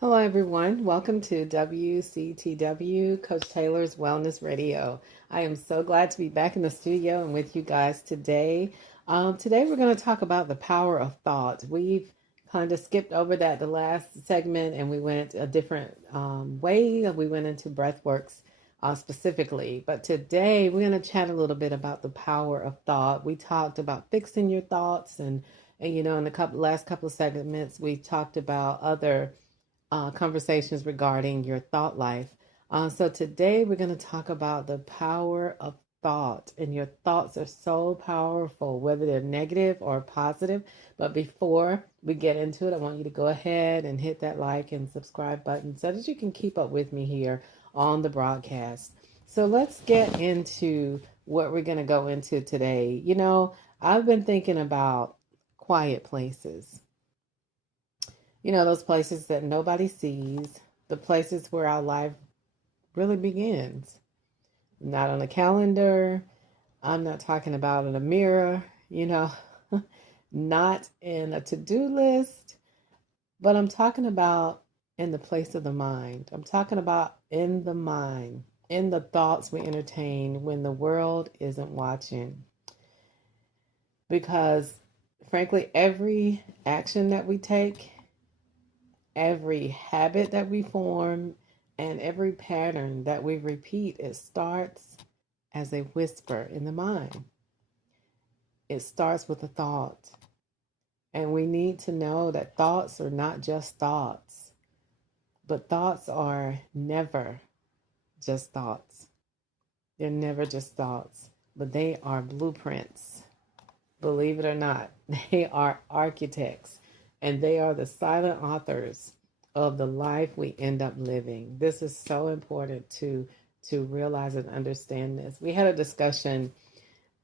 Hello, everyone. Welcome to WCTW, Coach Taylor's Wellness Radio. I am so glad to be back in the studio and with you guys today. Today, we're going to talk about the power of thought. We've kind of skipped over that the last segment and we went a different way. We went into breathworks specifically. But today, we're going to chat a little bit about the power of thought. We talked about fixing your thoughts and in the last couple of segments, we talked about other conversations regarding your thought life. So today we're going to talk about the power of thought, and your thoughts are so powerful, whether they're negative or positive. But before we get into it, I want you to go ahead and hit that like and subscribe button so that you can keep up with me here on the broadcast. So let's get into what we're going to go into today. I've been thinking about quiet places, those places that nobody sees, the places where our life really begins. Not on a calendar. I'm not talking about in a mirror, not in a to do list, but I'm talking about in the place of the mind. I'm talking about in the mind, in the thoughts we entertain when the world isn't watching. Because, frankly, every action that we take, every habit that we form, and every pattern that we repeat, it starts as a whisper in the mind. It starts with a thought. And we need to know that thoughts are not just thoughts, but thoughts are never just thoughts. They're never just thoughts, but they are blueprints. Believe it or not, they are architects, and they are the silent authors of the life we end up living. This is so important to realize and understand this. We had a discussion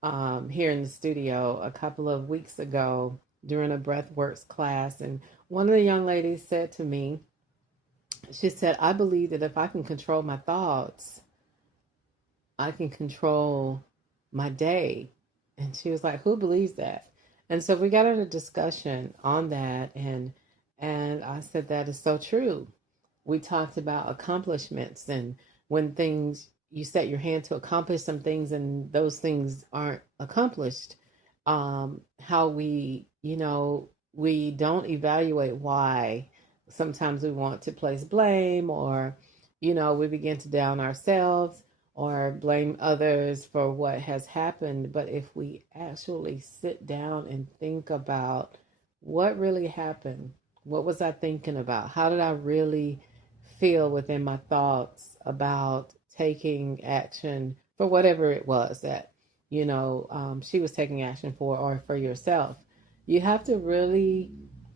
here in the studio a couple of weeks ago during a breathworks class, and one of the young ladies said to me, she said, I believe that if I can control my thoughts, I can control my day. And she was like, who believes that? And so we got in a discussion on that, and I said that is so true. We talked about accomplishments, and when things you set your hand to accomplish some things and those things aren't accomplished, how we don't evaluate why. Sometimes we want to place blame, or we begin to down ourselves or blame others for what has happened. But if we actually sit down and think about what really happened, what was I thinking about? How did I really feel within my thoughts about taking action for whatever it was that, she was taking action for, or for yourself? You have to really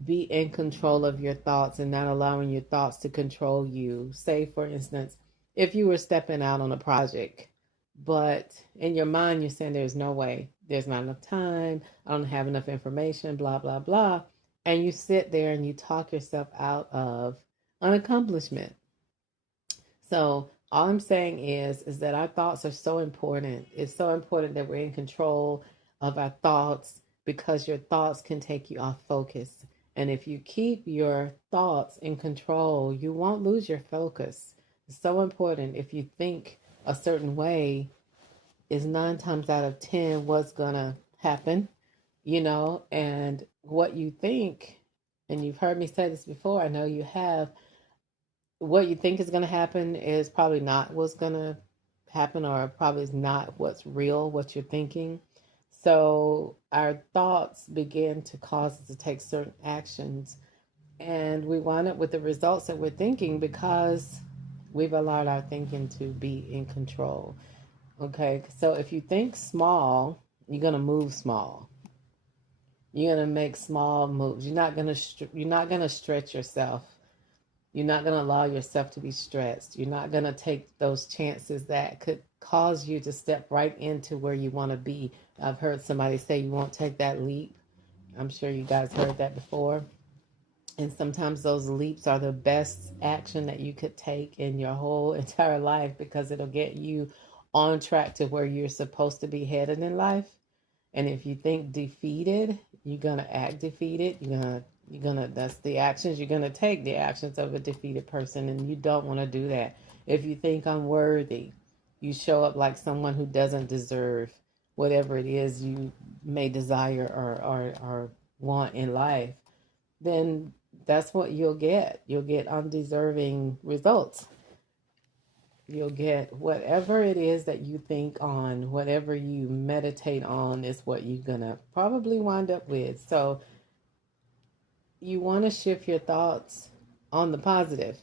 be in control of your thoughts and not allowing your thoughts to control you. Say, for instance, if you were stepping out on a project, but in your mind you're saying there's no way, there's not enough time, I don't have enough information, blah, blah, blah. And you sit there and you talk yourself out of an accomplishment. So all I'm saying is that our thoughts are so important. It's so important that we're in control of our thoughts, because your thoughts can take you off focus. And if you keep your thoughts in control, you won't lose your focus. It's so important. If you think a certain way, is 9 times out of 10 what's gonna happen, and what you think, and you've heard me say this before, I know you have, what you think is going to happen is probably not what's going to happen, or probably is not what's real, what you're thinking. So our thoughts begin to cause us to take certain actions, and we wind up with the results that we're thinking because we've allowed our thinking to be in control. Okay, so if you think small, you're going to move small. You're going to make small moves. You're not going to stretch yourself. You're not going to allow yourself to be stressed. You're not going to take those chances that could cause you to step right into where you want to be. I've heard somebody say you won't take that leap. I'm sure you guys heard that before. And sometimes those leaps are the best action that you could take in your whole entire life, because it'll get you on track to where you're supposed to be headed in life. And if you think defeated, you're going to act defeated. You're going to That's the actions you're gonna take, the actions of a defeated person, and you don't want to do that. If you think unworthy, you show up like someone who doesn't deserve whatever it is you may desire or want in life, then that's what you'll get. You'll get undeserving results. You'll get whatever it is that you think on, whatever you meditate on is what you're gonna probably wind up with. So you want to shift your thoughts on the positive.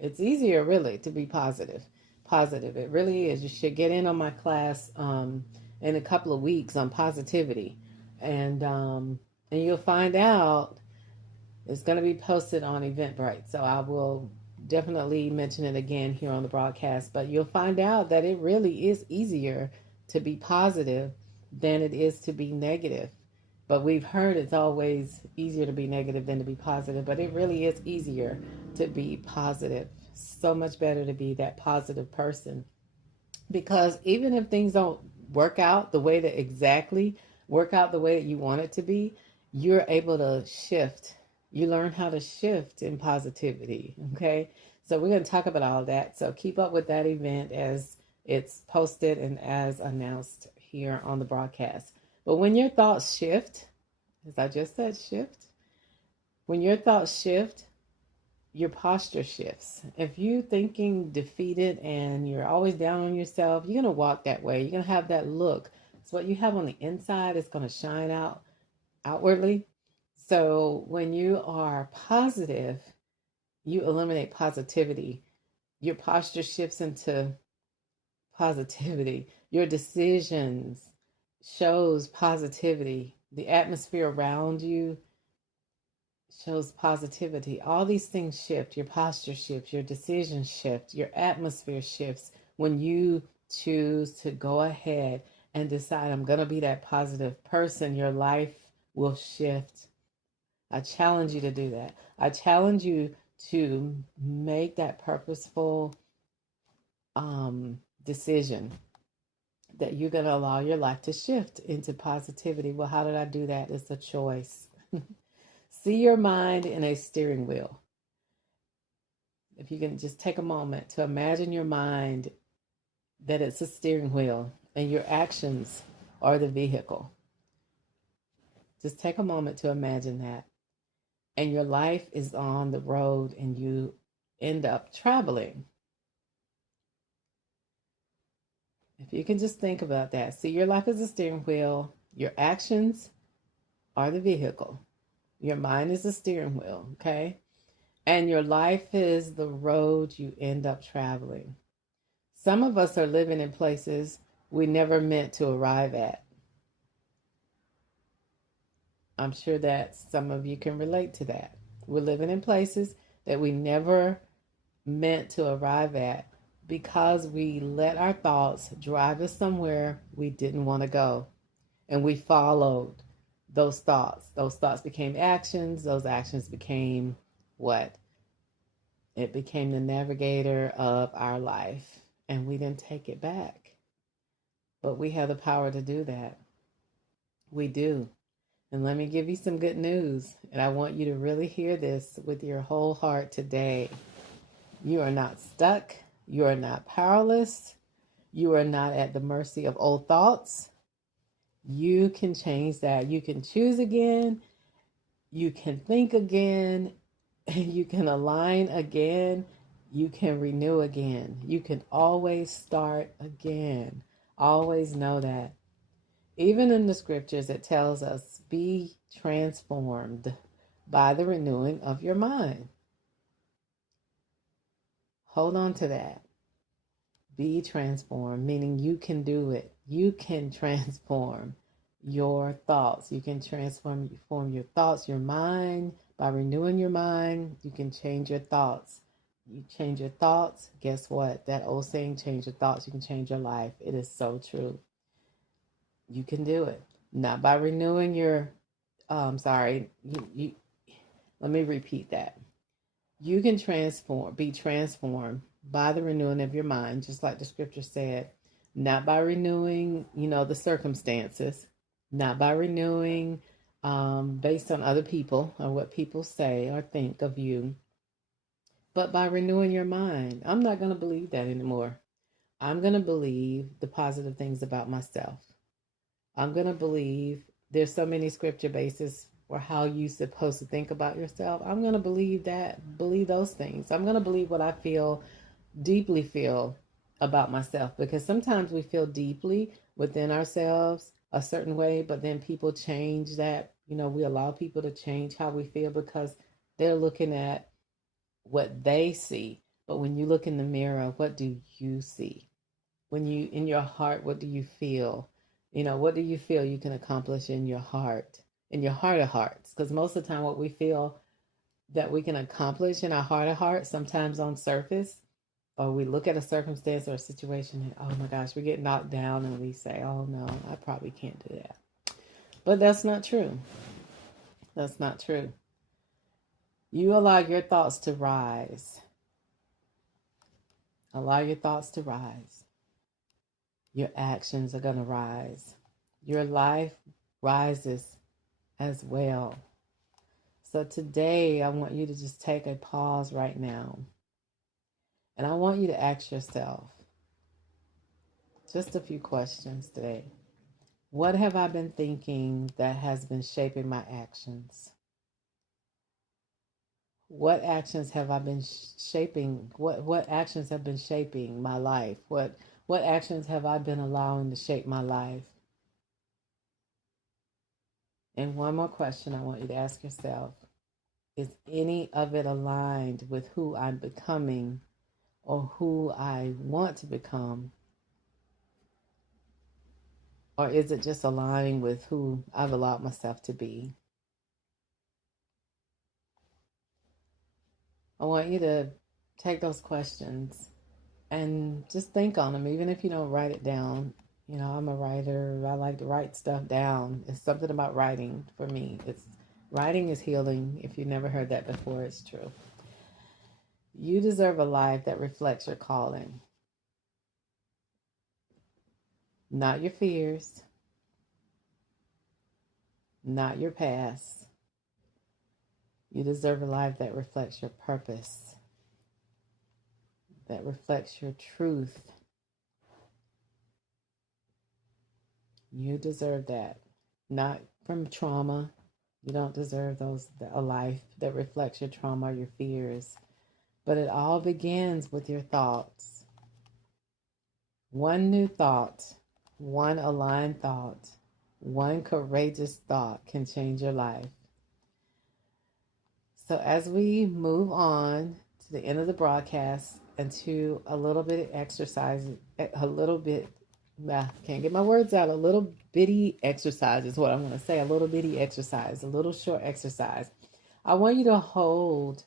It's easier, really, to be positive. Positive. It really is. You should get in on my class in a couple of weeks on positivity, and you'll find out it's going to be posted on Eventbrite. So I will definitely mention it again here on the broadcast. But you'll find out that it really is easier to be positive than it is to be negative. But we've heard it's always easier to be negative than to be positive, but it really is easier to be positive. So much better to be that positive person. Because even if things don't work out the way that exactly work out the way that you want it to be, you're able to shift. You learn how to shift in positivity. Okay. So we're going to talk about all that. So keep up with that event as it's posted and as announced here on the broadcast. But when your thoughts shift, as I just said, shift, when your thoughts shift, your posture shifts. If you're thinking defeated and you're always down on yourself, you're going to walk that way. You're going to have that look. So what you have on the inside is going to shine out outwardly. So when you are positive, you eliminate positivity. Your posture shifts into positivity. Your decisions shows positivity. The atmosphere around you shows positivity. All these things shift. Your posture shifts, your decisions shift, your atmosphere shifts when you choose to go ahead and decide, I'm going to be that positive person. Your life will shift. I challenge you to do that. I challenge you to make that purposeful decision that you're going to allow your life to shift into positivity. Well, how did I do that? It's a choice. See your mind in a steering wheel. If you can just take a moment to imagine your mind that it's a steering wheel and your actions are the vehicle. Just take a moment to imagine that. And your life is on the road and you end up traveling. If you can just think about that. See, your life is a steering wheel. Your actions are the vehicle. Your mind is the steering wheel, okay? And your life is the road you end up traveling. Some of us are living in places we never meant to arrive at. I'm sure that some of you can relate to that. We're living in places that we never meant to arrive at because we let our thoughts drive us somewhere we didn't want to go. And we followed those thoughts. Those thoughts became actions. Those actions became what? It became the navigator of our life. And we didn't take it back. But we have the power to do that. We do. And let me give you some good news. And I want you to really hear this with your whole heart today. You are not stuck. You are not powerless. You are not at the mercy of old thoughts. You can change that. You can choose again. You can think again. You can align again. You can renew again. You can always start again. Always know that. Even in the scriptures, it tells us, be transformed by the renewing of your mind. Hold on to that. Be transformed, meaning you can do it. You can transform your thoughts. You can transform your thoughts, your mind. By renewing your mind, you can change your thoughts. You change your thoughts, guess what? That old saying, change your thoughts, you can change your life. It is so true. You can do it. Not by renewing your, let me repeat that. You can be transformed by the renewing of your mind, just like the scripture said, not by renewing, the circumstances, not by renewing based on other people or what people say or think of you, but by renewing your mind. I'm not going to believe that anymore. I'm going to believe the positive things about myself. I'm going to believe there's so many scripture bases for how you're supposed to think about yourself. I'm going to believe that, believe those things. I'm going to believe what I feel, deeply feel about myself, because sometimes we feel deeply within ourselves a certain way, but then people change that. We allow people to change how we feel because they're looking at what they see. But when you look in the mirror, what do you see? When you, in your heart, what do you feel? What do you feel you can accomplish in your heart of hearts? Because most of the time, what we feel that we can accomplish in our heart of hearts, sometimes on surface, or we look at a circumstance or a situation and, oh my gosh, we get knocked down and we say, oh no, I probably can't do that. But that's not true. That's not true. You allow your thoughts to rise. Allow your thoughts to rise. Your actions are going to rise. Your life rises as well. So today, I want you to just take a pause right now. And I want you to ask yourself just a few questions today. What have I been thinking that has been shaping my actions? What actions have I been shaping? What actions have been shaping my life? What actions have I been allowing to shape my life? And one more question I want you to ask yourself. Is any of it aligned with who I'm becoming or who I want to become? Or is it just aligning with who I've allowed myself to be? I want you to take those questions and just think on them, even if you don't write it down. I'm a writer. I like to write stuff down. It's something about writing for me. Writing is healing. If you've never heard that before, it's true. You deserve a life that reflects your calling, not your fears, not your past. You deserve a life that reflects your purpose, that reflects your truth. You deserve that. Not from trauma. You don't deserve a life that reflects your trauma or your fears. But it all begins with your thoughts. One new thought, one aligned thought, one courageous thought can change your life. So as we move on to the end of the broadcast and to a little bit of exercise, can't get my words out, a little bitty exercise is what I'm going to say, a little bitty exercise, a little short exercise. I want you to hold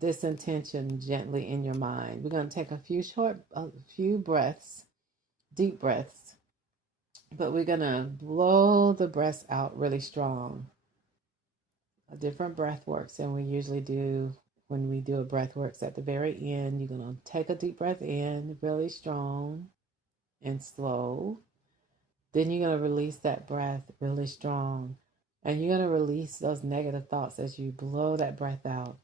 this intention gently in your mind. We're going to take a few breaths, deep breaths, but we're going to blow the breaths out really strong. A different breath works than we usually do when we do a breath works. At the very end, you're going to take a deep breath in really strong and slow. Then you're going to release that breath really strong. And you're going to release those negative thoughts as you blow that breath out.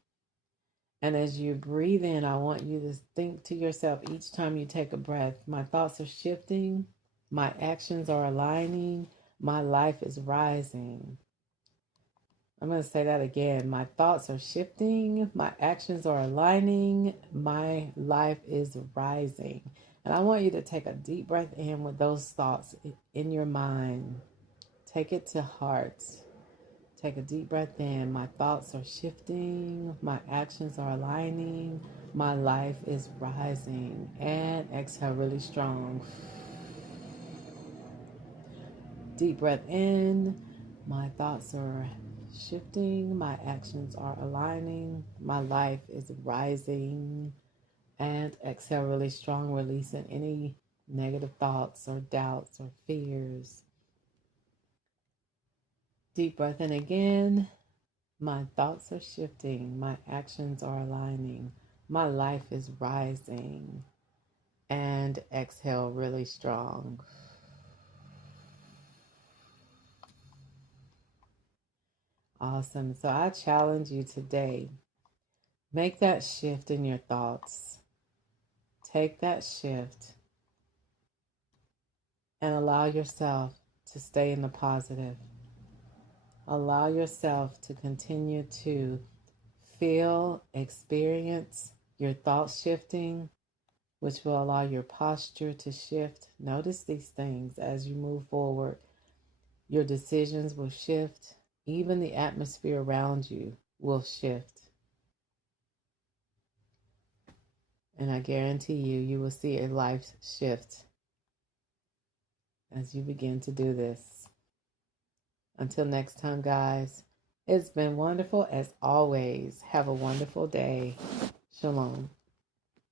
And as you breathe in, I want you to think to yourself each time you take a breath, my thoughts are shifting, my actions are aligning, my life is rising. I'm going to say that again. My thoughts are shifting. My actions are aligning. My life is rising. And I want you to take a deep breath in with those thoughts in your mind. Take it to heart. Take a deep breath in. My thoughts are shifting. My actions are aligning. My life is rising. And exhale really strong. Deep breath in. My thoughts are shifting, my actions are aligning, my life is rising. And exhale really strong, releasing any negative thoughts or doubts or fears. Deep breath in again. My thoughts are shifting, my actions are aligning, my life is rising. And exhale really strong. Awesome. So I challenge you today. Make that shift in your thoughts. Take that shift and allow yourself to stay in the positive. Allow yourself to continue to feel, experience your thoughts shifting, which will allow your posture to shift. Notice these things as you move forward. Your decisions will shift. Even the atmosphere around you will shift. And I guarantee you, you will see a life shift as you begin to do this. Until next time, guys, it's been wonderful as always. Have a wonderful day. Shalom.